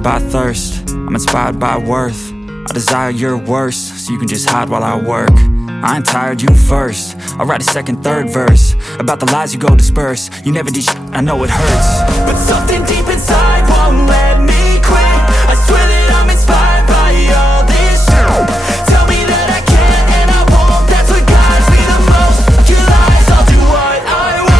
inspired by thirst, I'm inspired by worth. I desire your worst, so you can just hide while I work. I ain't tired, you first. I'll write a second, third verse about the lies you go disperse. You never did shit, I know it hurts, but something deep inside won't let me quit. I swear that I'm inspired by all this shit. Tell me that I can't and I won't. That's what guides me the most. Your lies, I'll do what I want.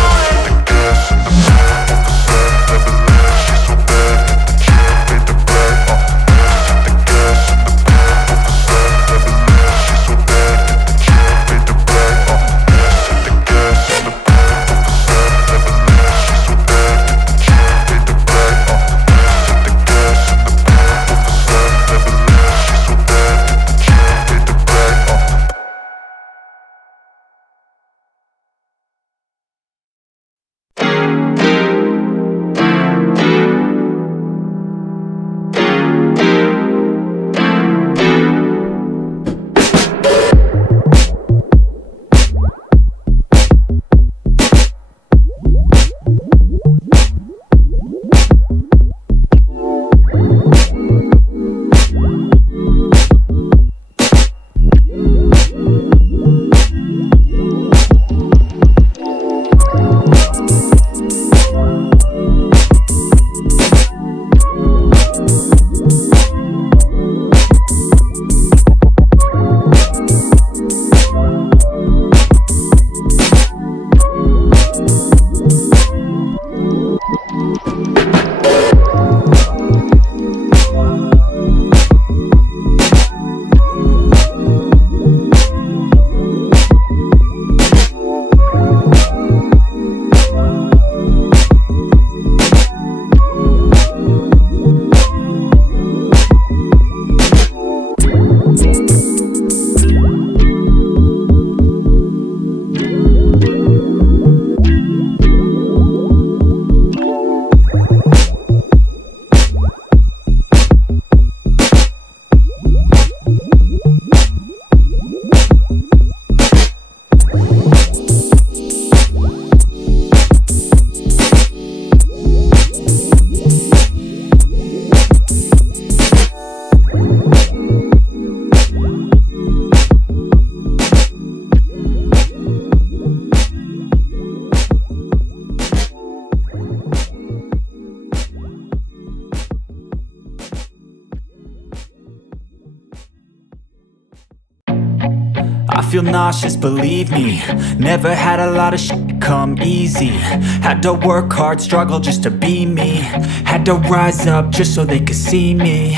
I feel nauseous, believe me. Never had a lot of shit come easy. Had to work hard, struggle just to be me. Had to rise up just so they could see me.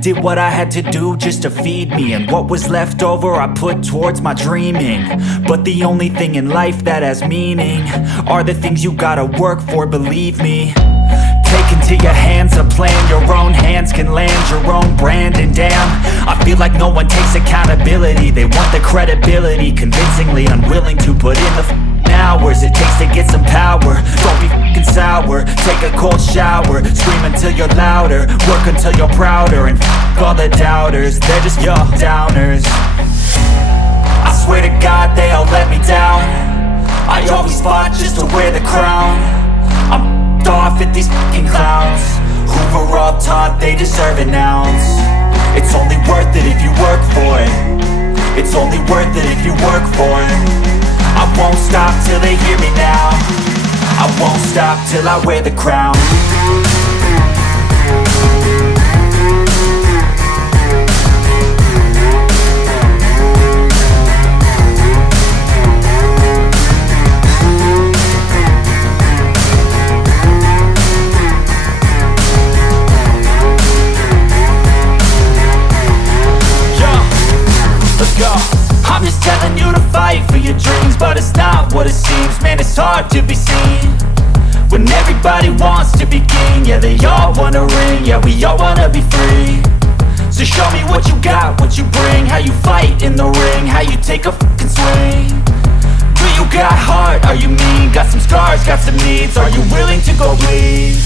Did what I had to do just to feed me, and what was left over I put towards my dreaming. But the only thing in life that has meaning are the things you gotta work for, believe me. Take into your hands a plan, your own hands can land your own brand. And damn, I feel like no one takes accountability. They want the credibility, convincingly unwilling to put in the hours it takes to get some power. Don't be f***ing sour, take a cold shower. Scream until you're louder, work until you're prouder. And f*** all the doubters, they're just your downers. I swear to God they all let me down. I always fought just to wear the crown. I'm off at these fucking clowns who were all taught they deserve an ounce. It's only worth it if you work for it. It's only worth it if you work for it. I won't stop till they hear me now. I won't stop till I wear the crown. I'm just telling you to fight for your dreams, but it's not what it seems. Man, it's hard to be seen when everybody wants to be king. Yeah, they all wanna ring, yeah, we all wanna be free. So show me what you got, what you bring, how you fight in the ring, how you take a fucking swing. Do you got heart, are you mean? Got some scars, got some needs, are you willing to go bleed?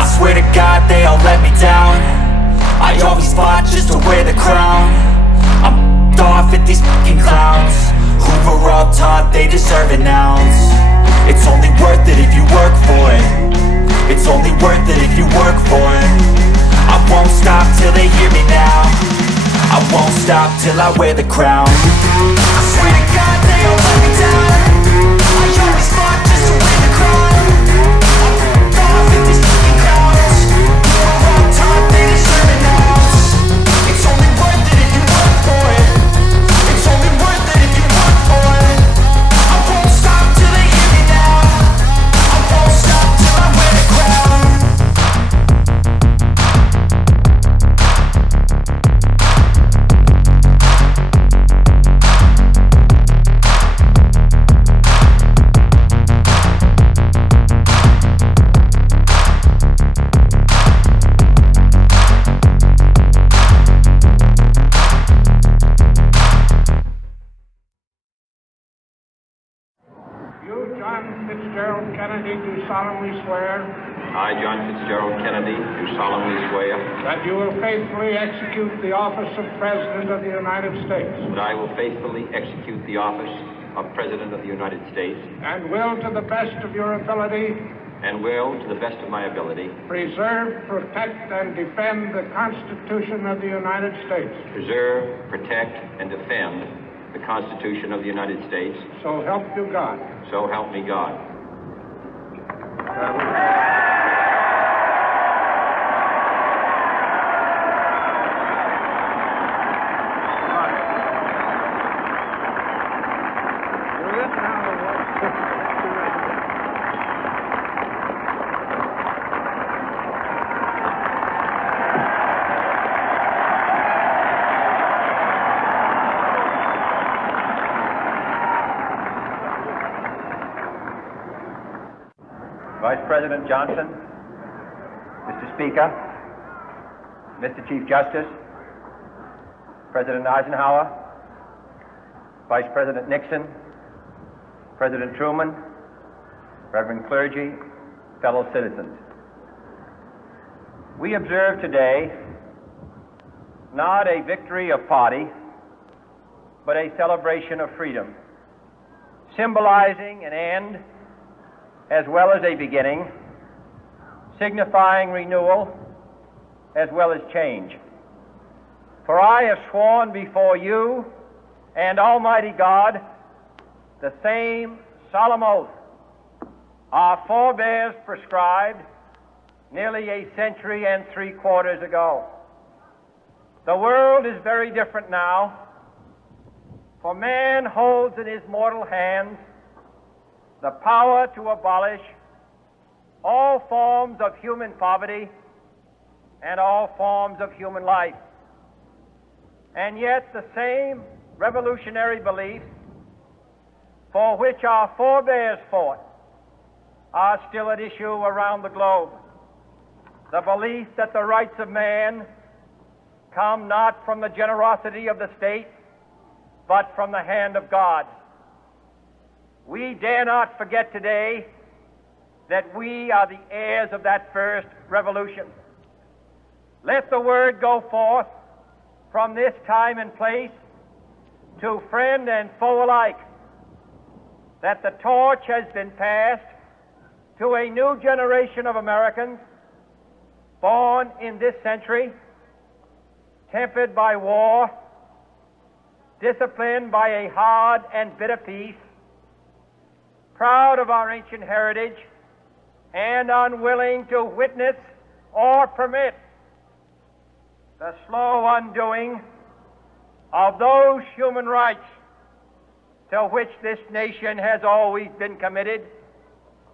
I swear to God they all let me down. I always fought just to wear the crown. I'm off at these fucking clowns who were all taught they deserve an ounce. It's only worth it if you work for it. It's only worth it if you work for it. stop till I wear the crown. I swear to God they all let me down. I always fought just to win the crown. I'm off with these fucking crowds. We're all taught they deserve it now. It's only worth it if you work for it. It's only worth it if you work for it. I won't stop till they hear me now. I won't stop till I wear the crown. Kennedy, do solemnly swear I, John Fitzgerald Kennedy, do solemnly swear that you will faithfully execute the office of President of the United States that I will faithfully execute the office of President of the United States and will, to the best of your ability, and will, to the best of my ability, preserve, protect, and defend the Constitution of the United States. preserve, protect, and defend the Constitution of the United States. So help you God. So help me God. Vice President Johnson, Mr. Speaker, Mr. Chief Justice, President Eisenhower, Vice President Nixon, President Truman, Reverend clergy, fellow citizens. We observe today not a victory of party, but a celebration of freedom, symbolizing an end as well as a beginning, signifying renewal as well as change. For I have sworn before you and Almighty God the same solemn oath our forebears prescribed nearly a century and 3/4 ago. The world is very different now, for man holds in his mortal hands the power to abolish all forms of human poverty and all forms of human life. And yet the same revolutionary beliefs for which our forebears fought are still at issue around the globe. The belief that the rights of man come not from the generosity of the state, but from the hand of God. We dare not forget today that we are the heirs of that first revolution. Let the word go forth from this time and place to friend and foe alike that the torch has been passed to a new generation of Americans born in this century, tempered by war, disciplined by a hard and bitter peace, proud of our ancient heritage, and unwilling to witness or permit the slow undoing of those human rights to which this nation has always been committed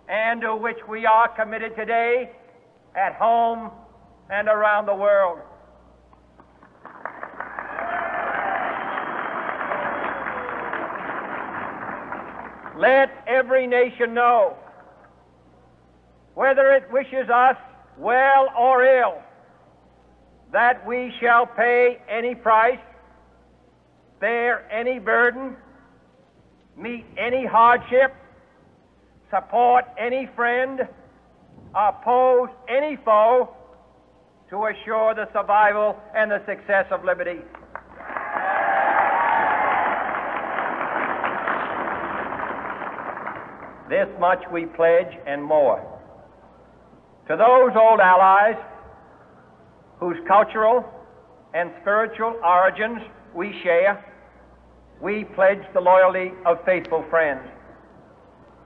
and to which we are committed today at home and around the world. Let every nation know, whether it wishes us well or ill, that we shall pay any price, bear any burden, meet any hardship, support any friend, oppose any foe to assure the survival and the success of liberty. This much we pledge and more. To those old allies whose cultural and spiritual origins we share, we pledge the loyalty of faithful friends.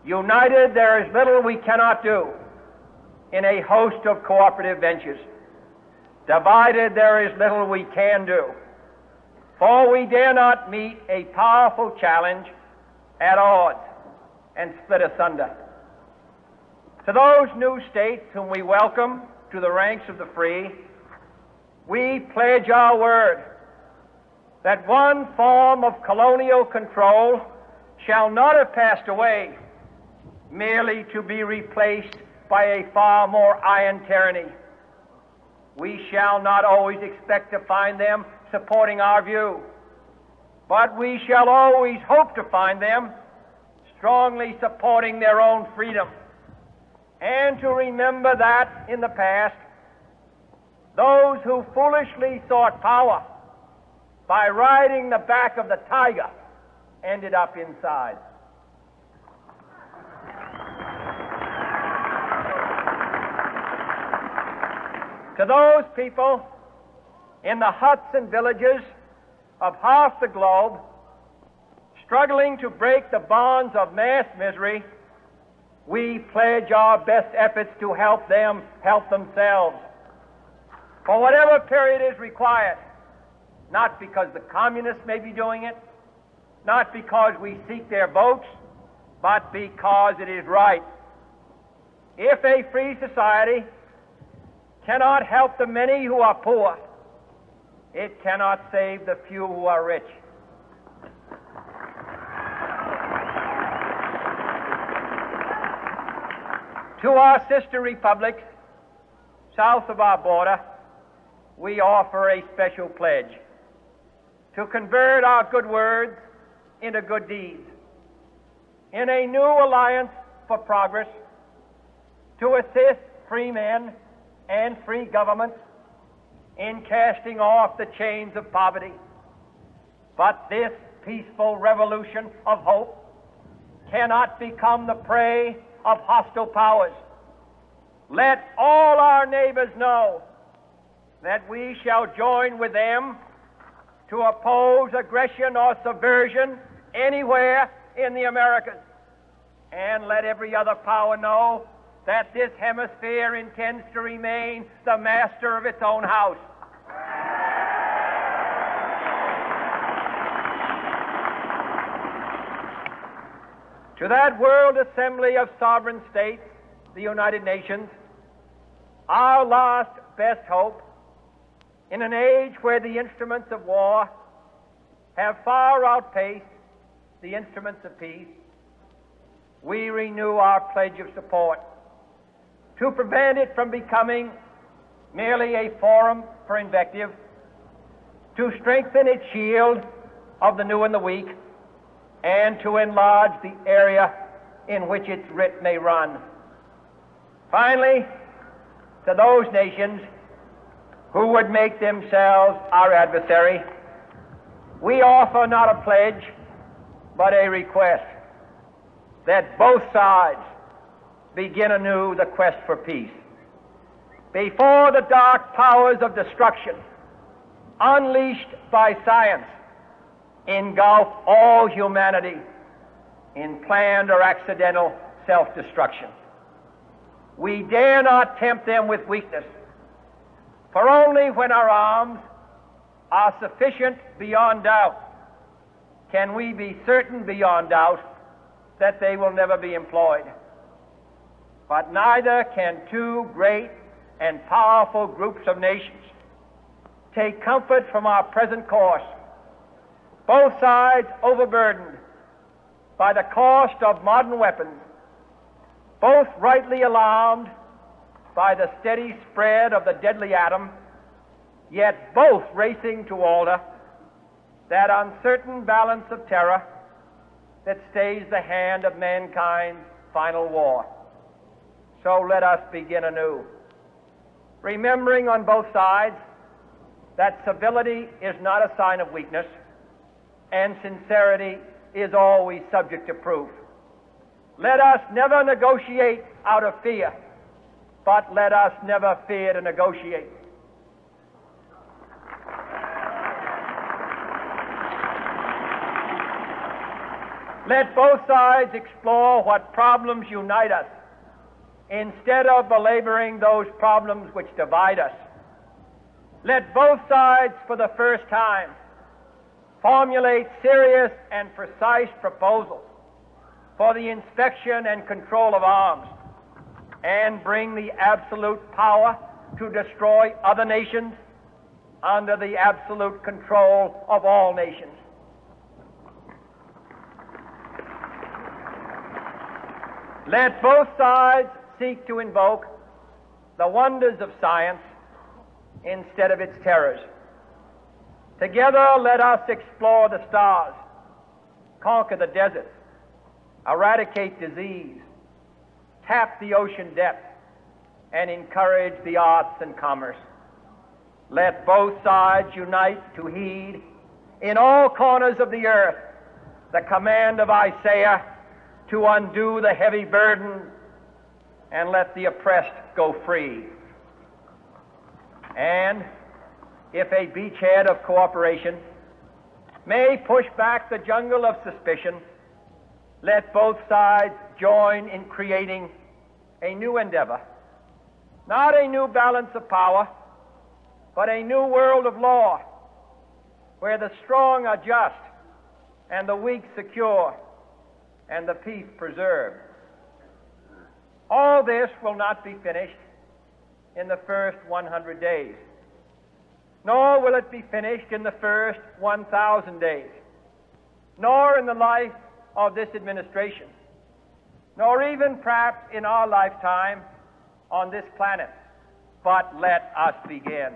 United, there is little we cannot do in a host of cooperative ventures. Divided, there is little we can do, for we dare not meet a powerful challenge at odds and split asunder. To those new states whom we welcome to the ranks of the free, we pledge our word that one form of colonial control shall not have passed away merely to be replaced by a far more iron tyranny. We shall not always expect to find them supporting our view, but we shall always hope to find them strongly supporting their own freedom, and to remember that in the past, those who foolishly sought power by riding the back of the tiger ended up inside. To those people in the huts and villages of half the globe struggling to break the bonds of mass misery, we pledge our best efforts to help them help themselves for whatever period is required, not because the communists may be doing it, not because we seek their votes, but because it is right. If a free society cannot help the many who are poor, it cannot save the few who are rich. To our sister republics south of our border, we offer a special pledge to convert our good words into good deeds, in a new alliance for progress, to assist free men and free governments in casting off the chains of poverty. But this peaceful revolution of hope cannot become the prey of hostile powers. Let all our neighbors know that we shall join with them to oppose aggression or subversion anywhere in the Americas. And let every other power know that this hemisphere intends to remain the master of its own house. To that World Assembly of Sovereign States, the United Nations, our last best hope, in an age where the instruments of war have far outpaced the instruments of peace, we renew our pledge of support to prevent it from becoming merely a forum for invective, to strengthen its shield of the new and the weak, and to enlarge the area in which its writ may run. Finally, to those nations who would make themselves our adversary, we offer not a pledge, but a request that both sides begin anew the quest for peace. Before the dark powers of destruction, unleashed by science, engulf all humanity in planned or accidental self-destruction, we dare not tempt them with weakness, for only when our arms are sufficient beyond doubt can we be certain beyond doubt that they will never be employed. But neither can two great and powerful groups of nations take comfort from our present course, both sides overburdened by the cost of modern weapons, both rightly alarmed by the steady spread of the deadly atom, yet both racing to alter that uncertain balance of terror that stays the hand of mankind's final war. So let us begin anew, remembering on both sides that civility is not a sign of weakness, and sincerity is always subject to proof. Let us never negotiate out of fear, but let us never fear to negotiate. Let both sides explore what problems unite us, instead of belaboring those problems which divide us. Let both sides, for the first time, formulate serious and precise proposals for the inspection and control of arms, and bring the absolute power to destroy other nations under the absolute control of all nations. Let both sides seek to invoke the wonders of science instead of its terrors. Together, let us explore the stars, conquer the deserts, eradicate disease, tap the ocean depths, and encourage the arts and commerce. Let both sides unite to heed in all corners of the earth the command of Isaiah to undo the heavy burden and let the oppressed go free. And if a beachhead of cooperation may push back the jungle of suspicion, let both sides join in creating a new endeavor, not a new balance of power, but a new world of law, where the strong are just and the weak secure and the peace preserved. All this will not be finished in the first 100 days, nor will it be finished in the first 1,000 days, nor in the life of this administration, nor even perhaps in our lifetime on this planet. But let us begin.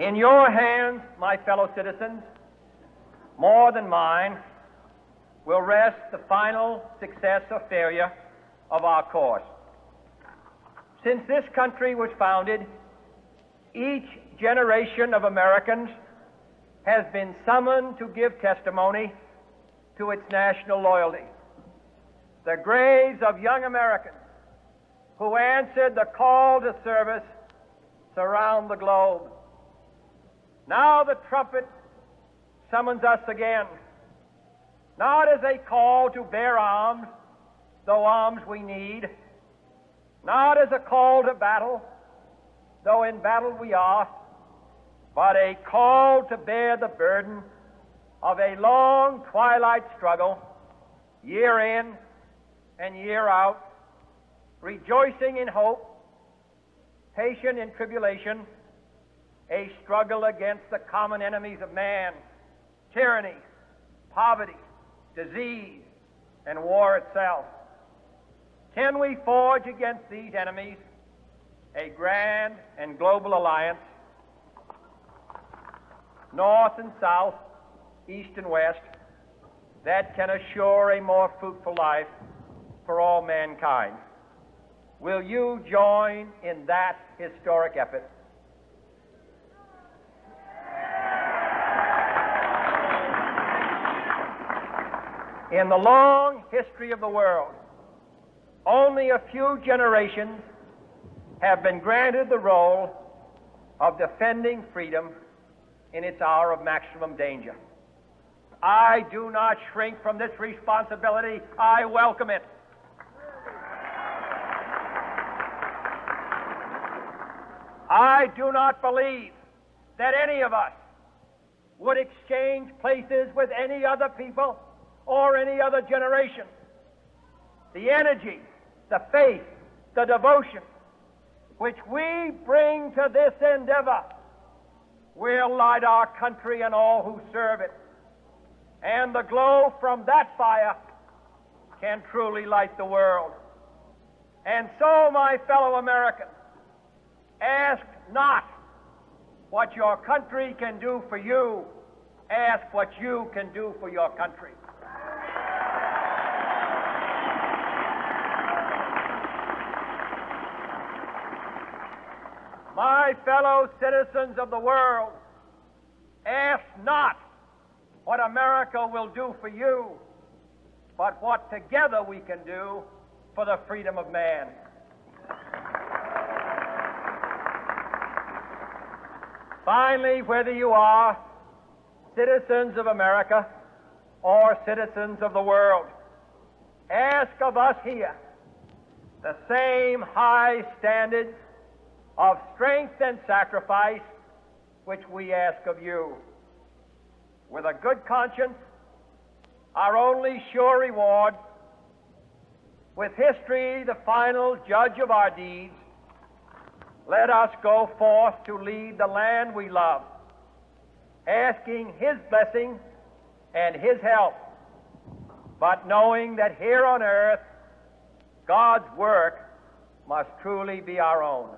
In your hands, my fellow citizens, more than mine, will rest the final success or failure of our course. Since this country was founded, each generation of Americans has been summoned to give testimony to its national loyalty. The graves of young Americans who answered the call to service surround the globe. Now the trumpet summons us again, not as a call to bear arms, though arms we need, not as a call to battle, though in battle we are, but a call to bear the burden of a long twilight struggle, year in and year out, rejoicing in hope, patient in tribulation, a struggle against the common enemies of man, tyranny, poverty, disease, and war itself. Can we forge against these enemies a grand and global alliance, north and south, east and west, that can assure a more fruitful life for all mankind? Will you join in that historic effort? In the long history of the world, only a few generations have been granted the role of defending freedom in its hour of maximum danger. I do not shrink from this responsibility. I welcome it. I do not believe that any of us would exchange places with any other people or any other generation. The energy, the faith, the devotion which we bring to this endeavor will light our country and all who serve it. And the glow from that fire can truly light the world. And so, my fellow Americans, ask not what your country can do for you, ask what you can do for your country. My fellow citizens of the world, ask not what America will do for you, but what together we can do for the freedom of man. Finally, whether you are citizens of America or citizens of the world, ask of us here the same high standards of strength and sacrifice which we ask of you. With a good conscience, our only sure reward, with history the final judge of our deeds, let us go forth to lead the land we love, asking His blessing and His help, but knowing that here on earth, God's work must truly be our own.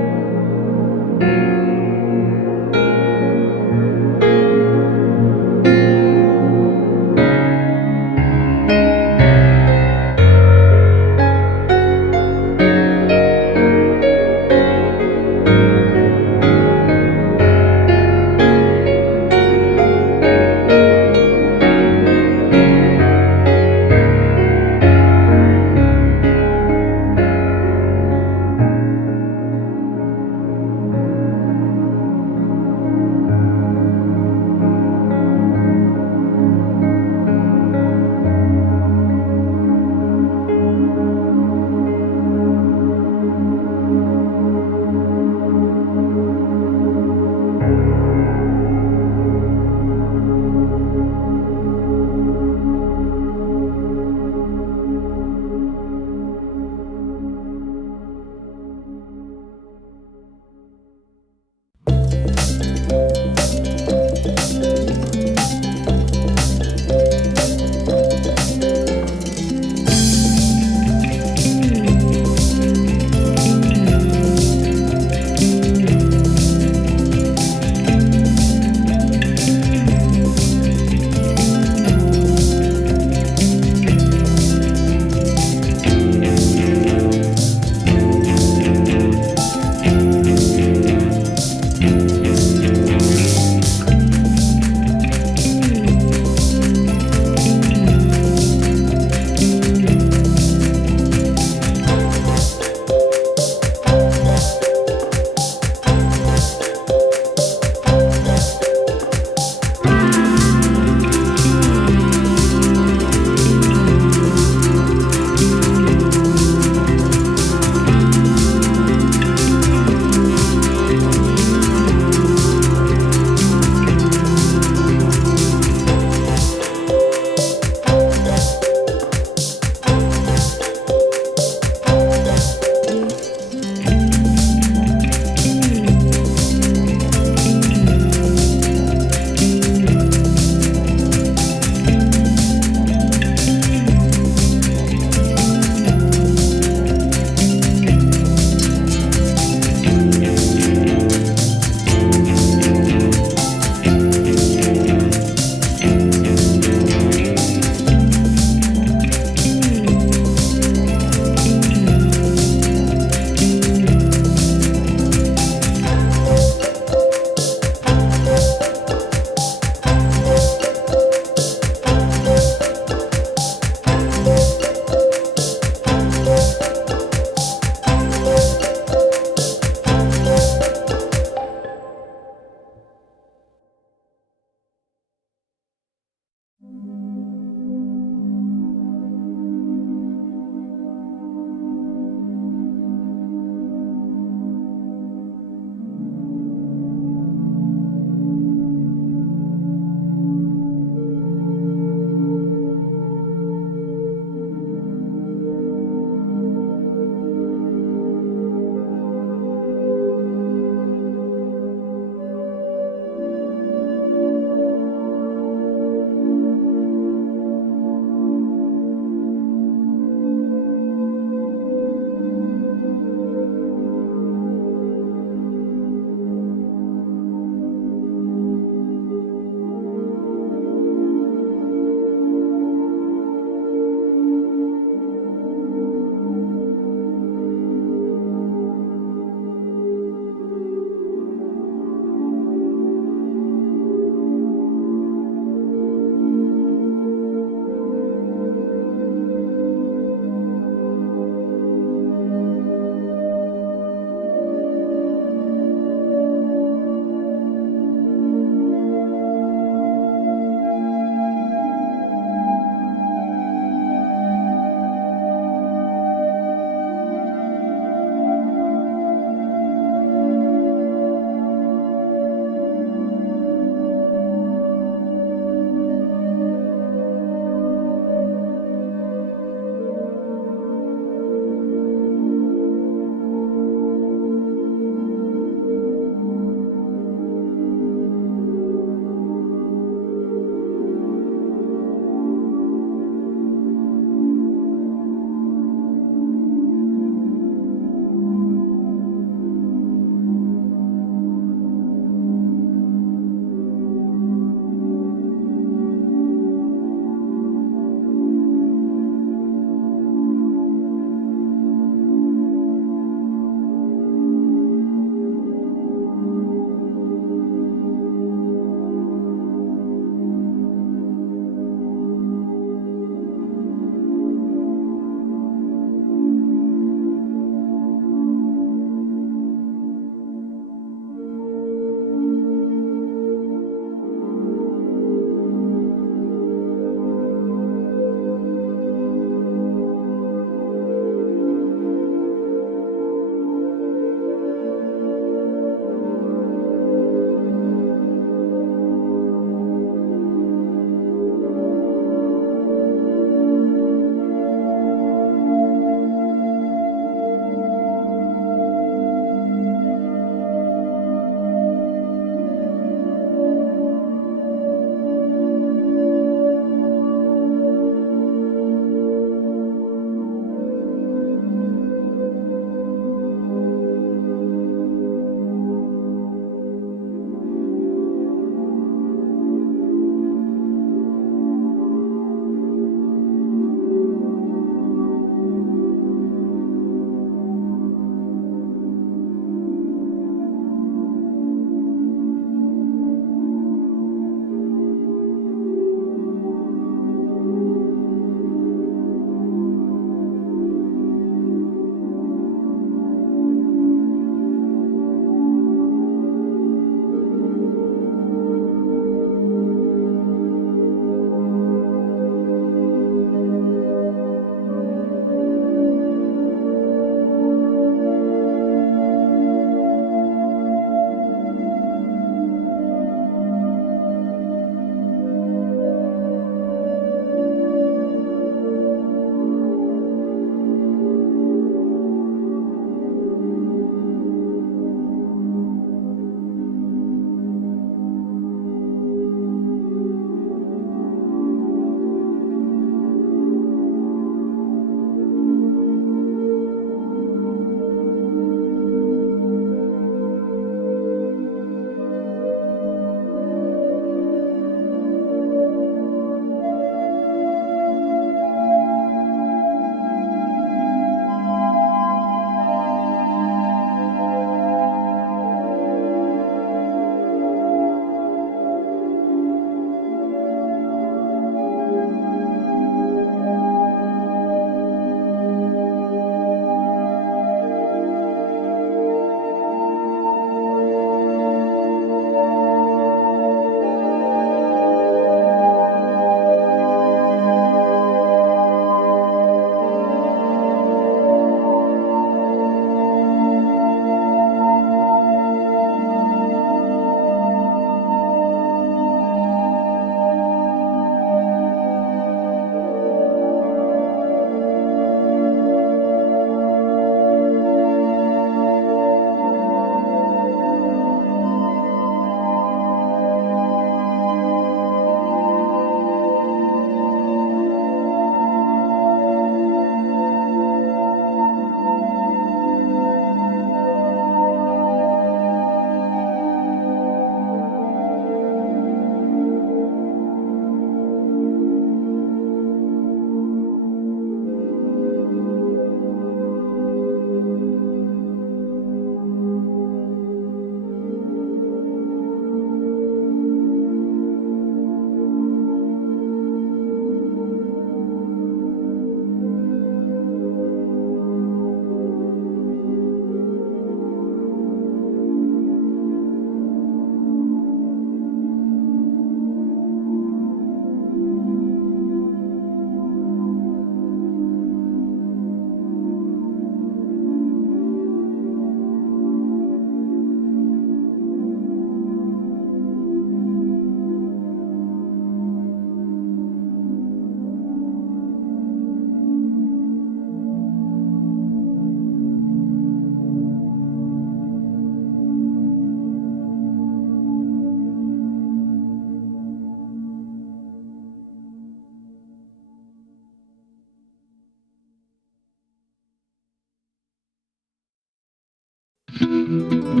Thank